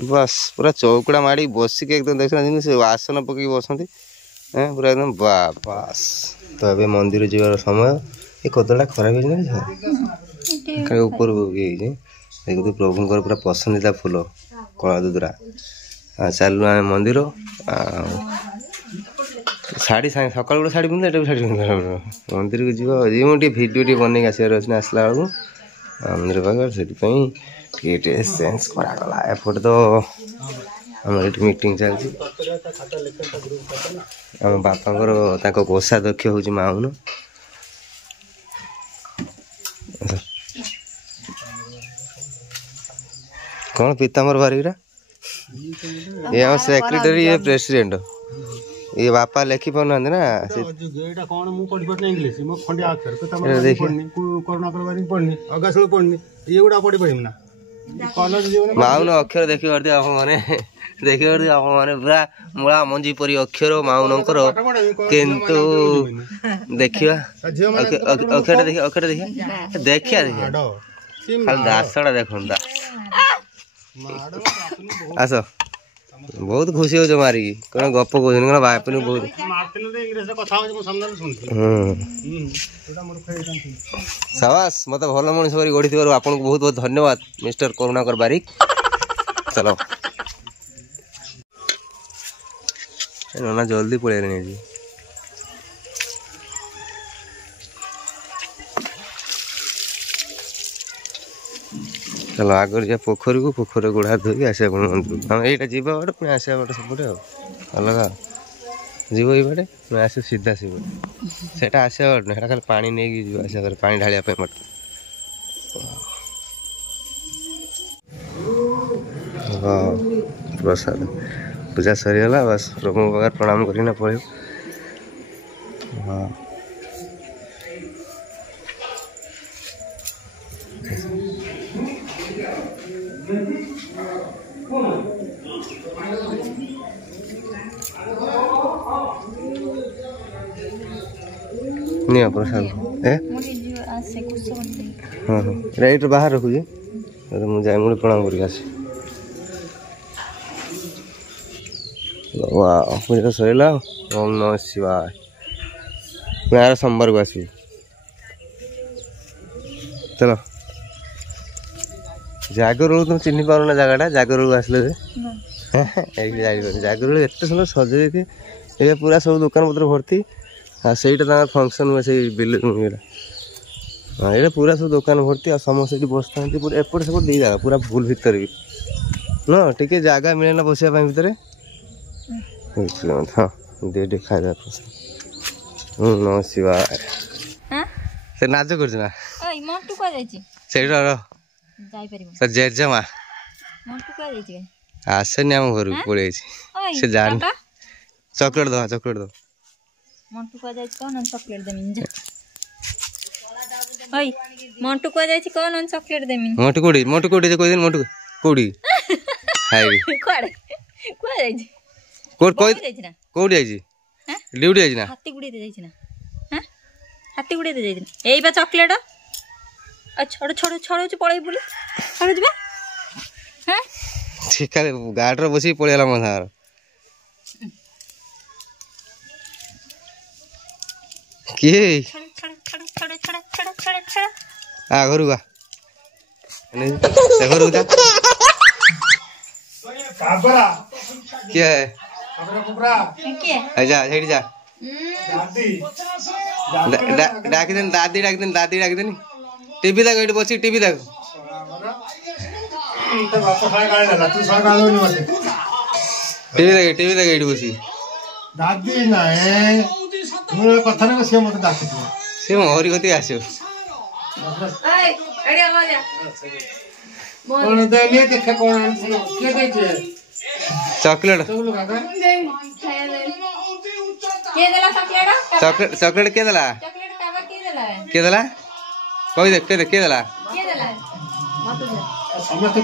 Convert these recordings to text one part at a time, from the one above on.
बस पूरा चौकड़ा माड़ी बसिक एकदम देखना से आसन पकई बसती पूरा एकदम बस। तो अभी मंदिर जीवार समय ये कदड़ा खराब हो ऊपर देखो प्रभुंर पूरा पसंदीदा फूल कला दुदरा। चलू आम मंदिर शाढ़ी सागे सका गोटे शाढ़ी पिंधे एटा शाढ़ी पिंध मंदिर को जी मुझे भिडियो टे बनई आसार अच्छे आसला बेलू मंदिर पाखे से चेंज कराला एपटे तो आम ये मीटिंग चलती आम बापा कोषाध्यक्ष हूँ माउन कौन पीताम्बर बारिक ये आम सेक्रेटरी ये प्रेसिडेंट ये बापा लेखि पार ना माउन अक्षर देखी देखी पूरा मूला मंजी परी अक्षर माउनकर किंतु देखिया अक्षर देखिए अक्षर देखिए देखिया देखिए खाली दासड़ा देख आस बहुत खुशी हो मारिकी कौन गप कौन बापन बहुत साबास मत भल मनीष कर गढ़ी थी आपको बहुत बहुत धन्यवाद मिस्टर करुणाकर बारिक। चलो ना जल्दी पड़े नहीं चलो आगर जा पोखरी को पोखर गोड़ा धोई आसा मंदिर हम यहाँ जीवा बाटे पुणी आसा बाटे सेपटे अलग जीव ये बाटे पुणी आस सीधा से आसा बाटे ना खाली पानी नहीं जीव आसा पा ढालिया बाटे प्रसाद पूजा सरीगला बस प्रभु पाखे प्रणाम करना पड़े। हाँ नहीं प्रसाद हाँ हाँ राइट बाहर रखुजी मुझे मुझे प्रणाम कर पूजा सरीला ओम नमः शिवाय मैं यार सोमवार को आसबी। चलो जागर तुम चिन्ह पार ना जगह जागर आसले जागर एत सुंदर सजे ये पूरा सब दुकान पत्र भर्ती से फंक्शन हुए से बिल्डिंग हाँ ये पूरा सब दुकान भर्ती आ समस्त बसता पूरा एपट सेपट दी जगह पूरा भूल भितर भी न टे जगह मिले ना बस भितर हाँ दे खाई नमः शिवाय से नाच कर जेजेमा आसेनी आम घर पड़े से जान चॉकलेट दो चॉकलेट दो मंटू को जाय कोन चॉकलेट देमिन ओय मंटू को जाय कोन चॉकलेट देमिन मंटू कोडी कोइ दिन मंटू कोडी हाय कोडे को जाय कोड कोइ कोडी जाय हैं ड्यूटी जाय ना हाथी गुडी दे जाय ना हैं हाथी गुडी दे जाय ना एई बा चॉकलेट आ छोड़ छोड़ छोड़ पळै बुली छोड़ जबे हैं ठीक है गाड़ रे बसी पळेला मधार किए आ घर जा घर जा क्या है जा हेड जा डाक देन दादी डाक देन टीवी देख एठी बसी टीवी देख टीवी देख एठी बसी दादी ना तुम कथा ना से मत डाक से मोहरी गति आसो ए एडी आ जा कौन दे ले देख कौन के दे छे चॉकलेट के देला चॉकलेट चॉकलेट के देला चॉकलेट काबा के देला कोई देख के देला मत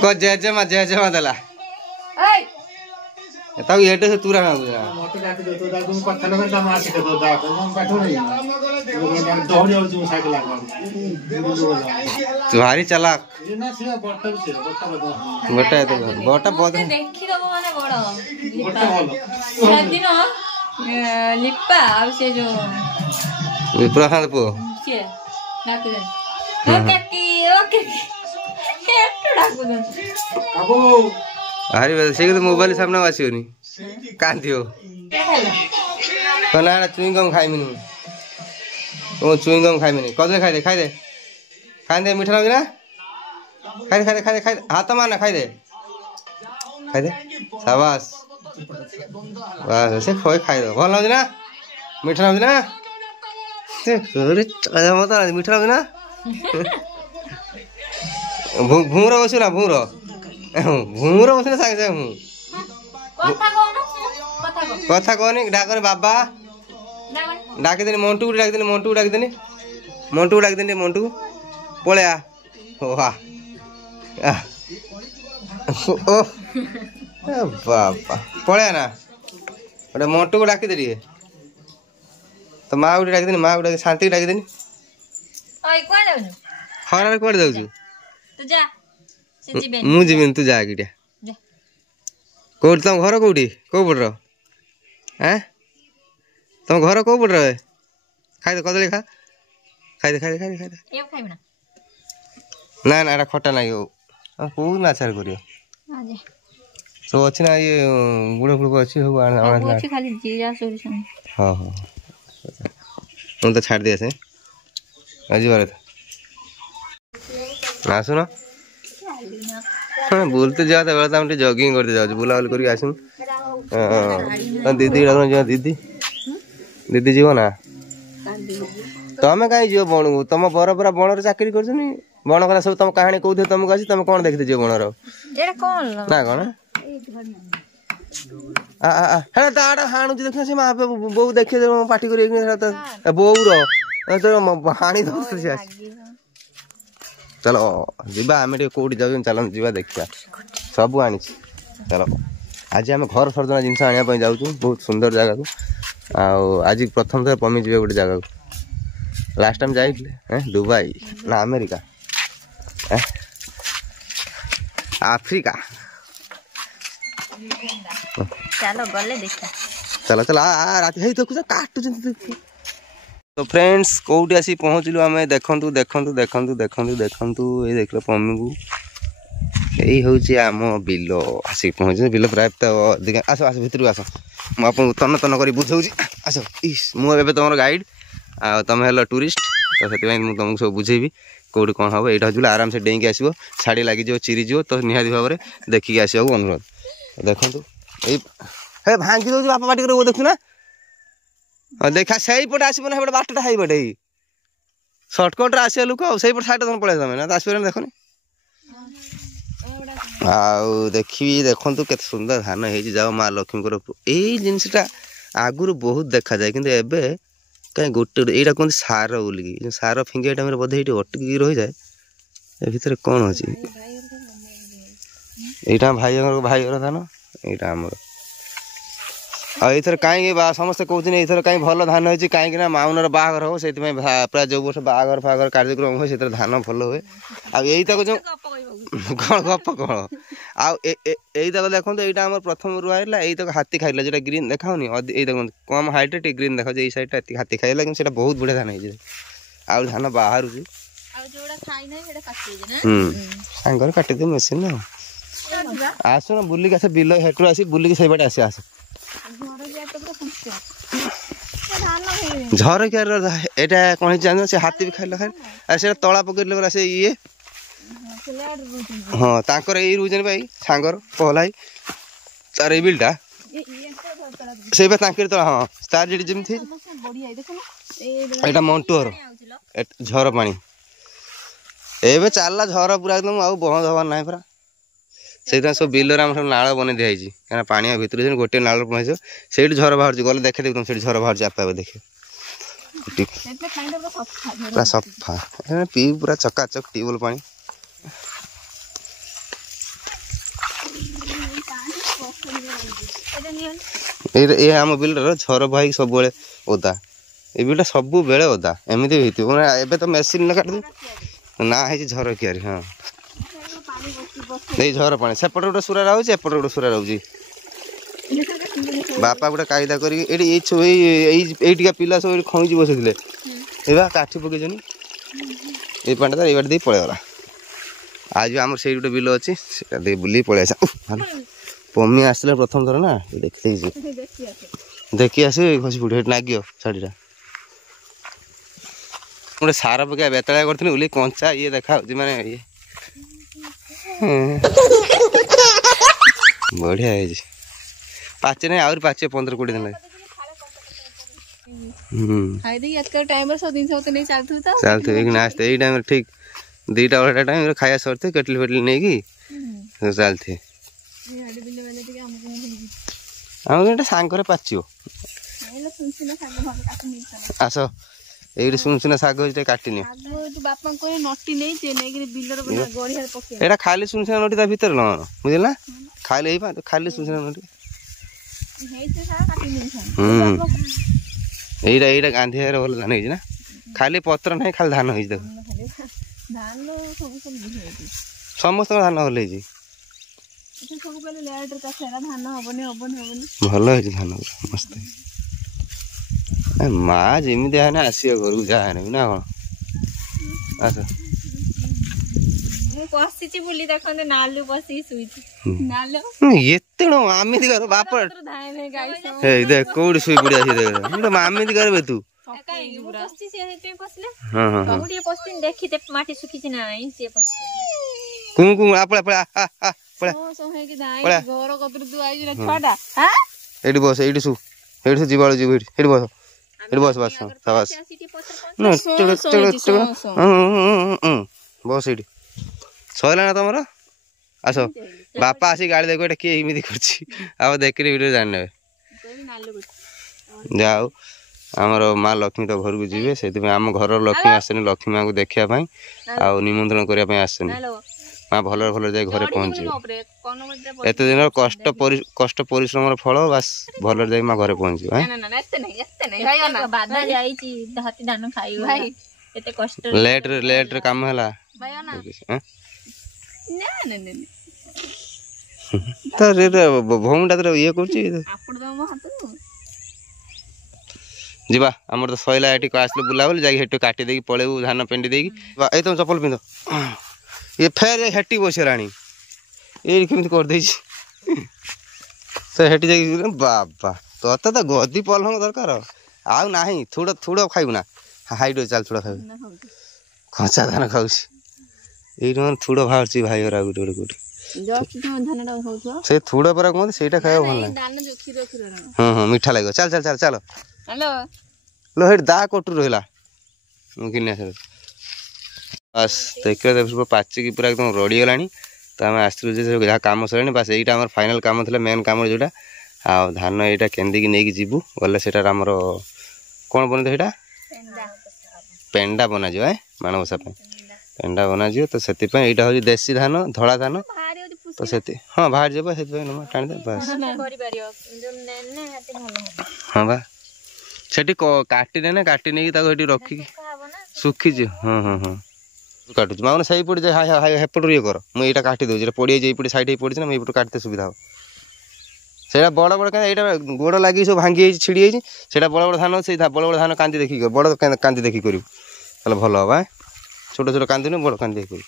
को जेजेमा देला ए ताऊ एटे से तुरा ना मत डाक दे तो तुम कथा न ता मास के तो डाक हम पाठो नहीं दौड़ जाऊ तुम साइकिल लागो तुम्हारी चालाक ये ना से बट्टा से बट्टा गोटा है तो गोटा बहुत देखि दबो माने बड़ बट्टा बोलो सेदिन लिप्पा आ से जो विप्रशांत पो से डाकु दे ओके की एटो डाकु दे बाबू हारी से तो मोबाइल सामने आसियो नी कांदियो ना ना चुइंगम खाइमिनु ओ चुइंगम खाइमिनु कदले खाइ दे मीठा लगे ना खाइ हाथ मारना खाइ दे शाबाश वाह से खोई खाइ दो भल लगे ना मीठा लगे ना मत मीठा लगे ना भूर बसु ना भूर बस ना सागे सागे कथा कहनी डाकने बाबा डाकिदेनी मंटू डाकिदेनी मंटू पलैया वाह बाबा पलैया ना गोटे मंटू को डाकी दे तो माँ गोटे डाकिदेनी माँ गोटे शांति डाकिदेनी खरार कौन जाऊँ मु जीवन तू जा कि कौट तुम घर कौटी कौ पटर हाँ तुम घर कौ पटर खाई दे कदली खा खाई दे ना ना एटा खटा नहीं कौ नाचार कर सब अच्छी ना ये गुड़ फुड़ अच्छी सब हाँ हाँ मुझे तो छाड़ दिया से बार आसुन हाँ बुलते जाते बेला तो हम जगिंग करते जाऊँ बुलाबुली करके आसू दीदी दीदी जीव ना तमें कहीं जीव बण को तुम बर पूरा बण चाकरी कर बण कला सब तुम कहानी कौन तुमको आसी तुम कौन देखते जीव बणर ना कौन हाणु देख से माँ बो देखिए पार्टी कर बोर हाणी दो चलो जीवा आम कौटी जाऊँ चल जीवा देखा सब आनी चलो आज आम घर सर्जना जिन आने जाऊँ बहुत सुंदर जगह को आज प्रथम थर पमी जी गोटे जगह को लास्ट टाइम जाइए दुबई ना अमेरिका आफ्रिका चलो गले देखा चलो चलो रात देखु काटु तो फ्रेंड्स कौटी आसी पहुँचलु आम देखु ये देख पम्मी को यही हूँ आम बिल आसिक पहुँच बिल प्राय अधिक आस आस भितर आस मुझे तन तन कर बुझाऊँ आस इस मुझे तुम गाइड तुम हेल टूरिस्ट तो से तुमको सब बुझेबी कौटी कौन हम यहाँ हूँ आराम से डेईक आसो छाड़ी लगिज चिरीज तो निहाती भाव में देखिए आसवा अनुरोध देखु हे भांगी दौर बापा बाटी कर देखु ना देखा से पटे आसब ना बाटटा है पटे सर्टकट आसा लोक से साइड तुम पलि तुम ना आसपार देखनी देखी देखु के सुंदर धान हो जाओ माँ लक्ष्मी यही जिनसा आगुरी बहुत देखा जाए कि कहीं गोटे यहाँ कहते सार बोलिकी सार फिंगे टाइम बोधे ये अटकी रही जाए भितर कौन अच्छी यहाँ भाई धान यहाँ आमर आर कहीं समस्ते कहते हैं कहीं भल धान हो कहीं माउनर बाहागर हो से प्राय जो वर्ष बाहागर फागर कार्यक्रम हुए से धान भल हुए आई तक जो कौन गप कौन आई तक देखो यहाँ आम प्रथम रुआ यही तक हाथी खाइला जो ग्रीन देखाऊनी कम हाइट ग्रीन देखा ये सैड हाथी खाइला कि बहुत बढ़िया धान हो धान बाहर सांगर काटिदे मेसीन आस ना बुलिक आस बिल हेटू आस बुलिक से बाटे आस झर क्या यहाँ कौन जान से हाथी भी खाइला खाए से तला पकड़ से ये हाँ तांकर यही रुचन भाई सांगर पहलाई तार ये बिलटा से तला हाँ तार जी जमी यहाँ मंटूर झर पा एवं चलला झर पूरा एकदम आउ बंद हबार ना पूरा से सब बिलर आम सब नाल बन दिखाई क्या पानी भितर गोटे नाल पहुँच से झर बाहर गले देखे देख तुम से झर बाहर आपे देखे पूरा सफा पी पूरा चकाचक ट्यूबवेल पानी ଏ ଆମ ବିଲର ଝର ଭାଇ ସବୁବେଳେ ଓଦା ଏ ବିଲଟା ସବୁବେଳେ ଓଦା ଏମିତି ହେଇଥିବ ମାନେ ଏବେ ତ ମେସିନରେ କାଟିଦେବି ନା ହେଇଛି ଝର କିଆରି ହଁ ଏଇ ଝର ପାଣି ସେପଟେ ଗୋଟେ ସୁରା ରହୁଛି ଏପଟେ ଗୋଟେ ସୁରା ରହୁଛି ବାପା ଗୋଟେ କାଇଦା କରିକି ଏଇଠି ଏଇଟିକା ପିଲା ସବୁ ଏଇଠି ଖଇଁଚି ବସିଥିଲେ ଏଇ ବା କାଠି ପକେଇଛନ୍ତି ଏଇ ପାଣିଟା ଏଇ ବାଟେ ଦେଇ ପଳେଇଗଲା ଆଜି ଆମର ସେଇଠି ଗୋଟେ ବିଲ ଅଛି ସେଟା ଦେଇ ବୁଲିକି ପଳେଇ ଆସିବା ପମି ଆସିଲା ପ୍ରଥମ ଥର ନା ଦେଖିଦେଇଛି ଦେଖି ଆସିବେ ଖସି ପଡ଼ିବ ଏଠି ନାଗିବ ଶାଢ଼ୀଟା ଗୋଟେ ସାର ପକେଇବା ବେତାଳିଆ କରିଥିଲି ବୋଲି କଞ୍ଚା ଇଏ ଦେଖା ହଉଛି ମାନେ ଇଏ ବଢିଆ ହେଇଛି ପାଚେ ନାହିଁ ଆହୁରି ପାଚେ 15-20 ଦିନ ଲାଗେ ଚାଲୁଥିବ ଏଇ ନାଚତେ ଏଇ ଟାଇମରେ ଠିକ 2ଟା ଅଢ଼େଇଟା ଟାଇମରେ ଖାଇବା ସରିଥିବ କେଟଲି ଫେଟଲି ନେଇକି ଚାଲିଥିବେ ଆମର ଏଇଟା ସାଙ୍ଗରେ ପାଚିବ ଆସ ଏଇଠି ସୁନସୁନା ଶାଗ ହେଇଛି କାଟିନିଅ ଏଇଟା ଖାଲି ସୁନସୁନା ନଟି ତା ଭିତରେ ନ ବୁଝିଲ ନା ଖାଲି ହେଇ ଖାଲି ସୁନସୁନା ନଟି ଏଇଟା ଗାନ୍ଧୀ ଭଲ ଧାନ ହେଇଛି ନା ଖାଲି ପତ୍ର ନାହିଁ ଖାଲି ଧାନ ହେଇଛି ଦେଖ ସମସ୍ତଙ୍କ ଧାନ ଭଲ ହେଇଛି ଭଲ ହେଇଛି ଧାନ ମସ୍ତ ମା ଯେମିତି ହେନେ ଆସିବ ଘରକୁ ଯାହା ହେନେ ନା କଣ ଆସ ବସିଛି ବୋଲି ଦେଖନ୍ତି ନାଲୁ ବସିକି ଶୋଇଛି ଏତେ ଆମିତି କର ବାପ ଦେଖ କୋଉଠି ଶୋଇ ପଡି ଆସି ଦେଖ ଆମିତି କରିବେ ତୁ ଦେଖିତେ ମାଟି ଶୁଖିଛି ନା ନାଇଁ ସିଏ ଏଇଠି ବସ ଏଇଠି ଶୁ ଏଇଠି ଯିବା ଯିବୁ ଏଇଠି ବସ ଏଇଠି ବସ ବସ ବସ ଏଇଠି ସରିଲା ନା ତମର ଆସ ବାପା ଆସି ଗାଳି ଦେଖ ଏଇଟା କିଏ ଏମିତି କରୁଛି ଆଉ ଦେଖିଲେ ଭିଡ଼ିଓ ଜାଣିନେବେ ଯାହା ହଉ ଆମର ମା ଲକ୍ଷ୍ମୀ ତ ଘରକୁ ଯିବେ ସେଥିପାଇଁ ଆମ ଘରର ଲକ୍ଷ୍ମୀ ଆସେନି ଲକ୍ଷ୍ମୀ ମାଙ୍କୁ ଦେଖିବା ପାଇଁ ଆଉ ନିମନ୍ତ୍ରଣ କରିବା ପାଇଁ ଆସେନି ମା ଭଲରେ ଭଲରେ ଯାଇ ଘରେ ପହଞ୍ଚିବ ଏତେ ଦିନର କଷ୍ଟ ପରିଶ୍ରମର ଫଳ ବାସ୍ ଭଲରେ ଯାଇ ମା ଘରେ ପହଞ୍ଚିବ ଲେଟ୍ରେ କାମ ହେଲା ଭଉଣୀଟା ଇଏ କରୁଛି ଯିବା ଆମର ତ ସଇଲା ଏଠି ଆସିଲେ ବୁଲାବୁଲି ଯାଇକି ସେଠୁ କାଟି ଦେଇକି ପଳେଇବୁ ଧାନ ପେଣ୍ଡି ଦେଇକି ଏଇ ତମ ଚପଲ ପିନ୍ଧ ଇଏ ଫେର ହେଟି ବସିଗଲାଣି ଏଇ କେମିତି କରିଦେଇଛି ସେ ହେଟି ଯାଇକି ବାବା ତତେ ତ ଗଦି ପଲଙ୍ଗ ଦରକାର ଆଉ ନାହିଁ ଥୁଡ଼ ଖାଇବୁ ନା ହାଇଟ୍ ଚାଲ ଥୁଡ଼ ଖାଇବୁ କଞ୍ଚା ଧାନ ଖାଉଛି ଏଇଠି ମାନେ ଥୁଡ଼ ବାହାରୁଛି ଭାଇ ଘର ଗୋଟେ କୋଉଠି ସେ ଥୁଡ଼ ପରା କୁହନ୍ତି ସେଇଟା ଖାଇବା ଭଲ ଲାଗେ ହଁ ମିଠା ଲାଗିବ ଚାଲ लो हेट दा कोटू रहा बस देखिए पाचिकी पूरा एकदम रड़ी गला तो आम आसलु जहाँ कम सर बस यहाँ आम फाइनाल कम था मेन कम जोटा आ धान यहाँ केंदी नहीं जीवु गले से कौन बन यहाँ पेंडा बनाଯିव माणबसा पेंडा बनाଯିव तो से यहाँ हूँ देसी धान धड़ा धान तो से हाँ बाहर जाए टाणी बस हाँ बा सेठी काटी ना काटी नहीं रखी सुखी हाँ हाँ हाँ काटुच माने सही पड़ी जाए हाई हेपट ये कर मुझे काटी दूसरी पड़ी जाए साइड पड़ी ना मुझे काटते सुविधा हो से बड़ बड़ क्या गोड़ लगे सब भांगी छिड़ी से बड़ बड़ धान से बड़ बड़ धान कांदी देखी बड़ कांदी देखी कर भल हाँ छोट छोट कांदी बड़ कांदी देखी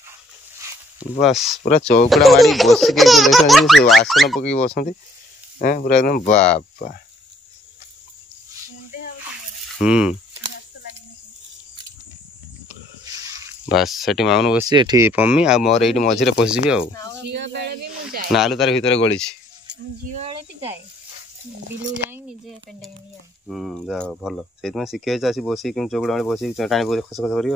बस पूरा चौकड़ा माड़ी बसिक आसन पकई बसती पूरा एकदम बापा बस सेठी माउन बसी एठी पम्मी आ मोर एठी मझिरे पसिबी आ नालू तार भीतर गली जाओ भल से शिखे आसी बस चौकड़ा बस टाणी खस खस कर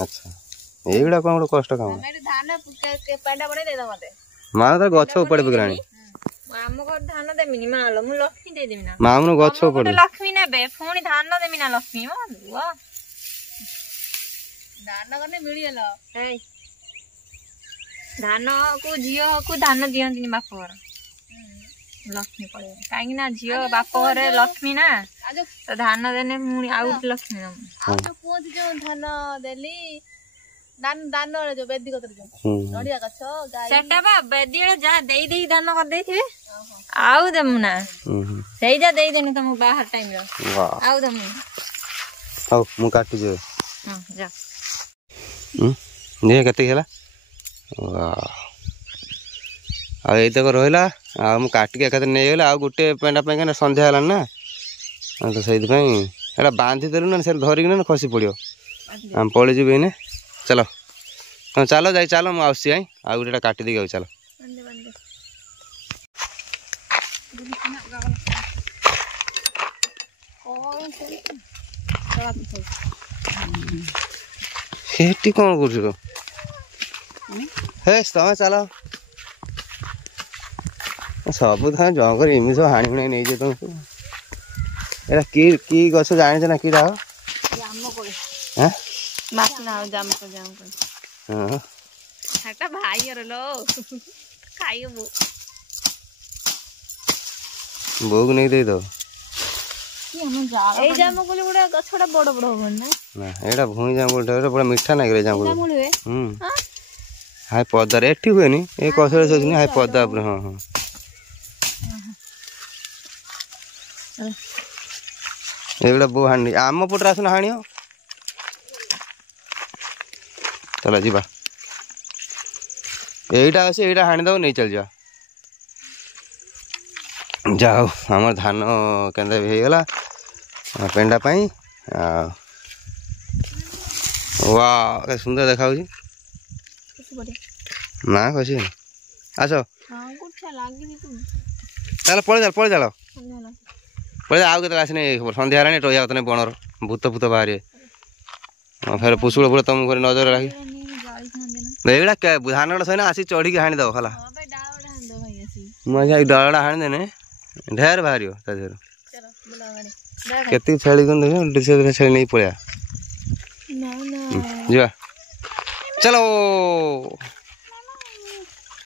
अच्छा এইগুলা কোন কষ্ট কাম মান তার গছ উপড়ে পকরানি ଆମ ଘର ଧାନ ଦେମିନି ମାଲୋ ମୁଁ ଲକ୍ଷ୍ମୀ ଦେଇଦେମି ନା ମାମୁନ ଗଛ ଗୋଟେ ପଡୁ ଲକ୍ଷ୍ମୀ ନେବେ ପୁଣି ଧାନ ଦେମି ନା ଲକ୍ଷ୍ମୀ ମା ଦୁଆ ଧାନ କନେ ମିଳିଗଲ ଏଇ ଧାନ କୁ ଝିଅ କୁ ଧାନ ଦିଅନ୍ତିନି ବାପ ଘର ଲକ୍ଷ୍ମୀ ପଳେଇବ କାହିଁକି ନା ଝିଅ ବାପ ଘରେ ଲକ୍ଷ୍ମୀ ନା ତ ଧାନ ଦେନେ ପୁଣି ଆଉ ଗୋଟେ ଲକ୍ଷ୍ମୀ ଦବୁ ଆଉ ଯୋଉ କୁହନ୍ତି ଯୋଉ ଧାନ ଦେଲି ଦାନ ଯୋଉ ବେଦି କତରେ ଯୋଉ ନଡିଆ ଗଛ ସେଟା ବା ବେଦି ଯା ଦେଇ ଦେଇ ଦାନ କରିଦେଇଥିବେ ଆଉ ଦେମୁ ନା ସେଇ ଯା ଦେଇଦେନି ତମ ବାହାର ଟାଇମ ର ଆଉ ଦେମୁ ହଉ ମୁଁ କାଟୁଛି ହଁ ଯା କେତେ ହେଲା ଆଉ ଏଇତକ ରହିଲା ଆଉ ମୁଁ କାଟିକି ଏକାଥରେ ନେଇଗଲେ ଆଉ ଗୋଟେ ପେଣ୍ଡା ପାଇଁ କାହିଁକିନା ସନ୍ଧ୍ୟା ହେଲାଣି ନା ତ ସେଇଥିପାଇଁ ଏଇଟା ବାନ୍ଧିଦେଲୁ ନା ସେଟା ଧରିକି ନା ଖସି ପଡ଼ିବ ଆମେ ପଳେଇଯିବୁ ଏଇନେ ଚାଲ ହଁ ଚାଲ ଯାଇ ଚାଲ ମୁଁ ଆସୁଛି ଆଉ ଗୋଟେଟା କାଟି ଦେଇକି ଆଉ ଚାଲ ସେଠି କ'ଣ କରୁଛୁ ହେ ତମେ ଚାଲ ସବୁ ଥାଏ ଜଙ୍ଗଲ ଏମିତି ସବୁ ହାଣି ହୁଣି ନେଇଯିବ ତମେ ସବୁ ଏଇଟା କି ଗଛ ଜାଣିଛ ନା କିଟା ହଁ ବୋଉକୁ ନେଇକି ଦେଇଦବ ଏଇ ଜାମୁକୋଳି ଗୁଡା ଗଛଟା ବଡ ବଡ ହବନି ନା ଏଇଟା ଭୁଇଁ ଜାମୁକୋଳିଟା ପୁରା ମିଠା ନାଗିରେ ଜାମୁକୋଳି ହାଇ ପଦାରେ ଏଠି ହୁଏନି ଏ କଷରେ ଅଛି ହାଇ ପଦା ଉପରେ ହଁ ହଁ ଏଇଗୁଡ଼ା ବୋଉ ହାଣି ଆମ ପଟରେ ଆସୁନ ହାଣିବ ଚାଲ ଯିବା ଏଇଟା ଅଛି ଏଇଟା ହାଣିଦେବ ନେଇ ଚାଲିଯିବା ଯା ହଉ ଆମର ଧାନ କେନ୍ତା ବି ହେଇଗଲା ପେଣ୍ଡା ପାଇଁ ୱା ସୁନ୍ଦର ଦେଖାଯାଉଛି ନା ଖସି ଆସ ଚାଲ ପଳେଇ ଚାଲ ପଳେଇ ଆଉ କେତେବେଳେ ଆସିନି ସନ୍ଧ୍ୟା ହେଲାଣି ରହିବା କଥା ନାହିଁ ବଣର ଭୂତ ଫୁତ ବାହାରିବେ ଫେର ପୁଷୁଳ ଫୁଳ ତମ ଘରେ ନଜର ରାଖି ଏଇଟା ଧାନ ଗଡ଼ ସଇନା ଆସି ଚଢ଼ିକି ହାଣିଦେବ ହେଲା ମୁଁ ଆଜି ଡାଳଟା ହାଣିଦେନେ ଢେର ବାହାରିବ ତା ଦେହରୁ କେତିକି ଛେଳି କଣ ଦେଖିବ ଛେଳି ନେଇ ପଳେଇବା ଯିବା ଚାଲ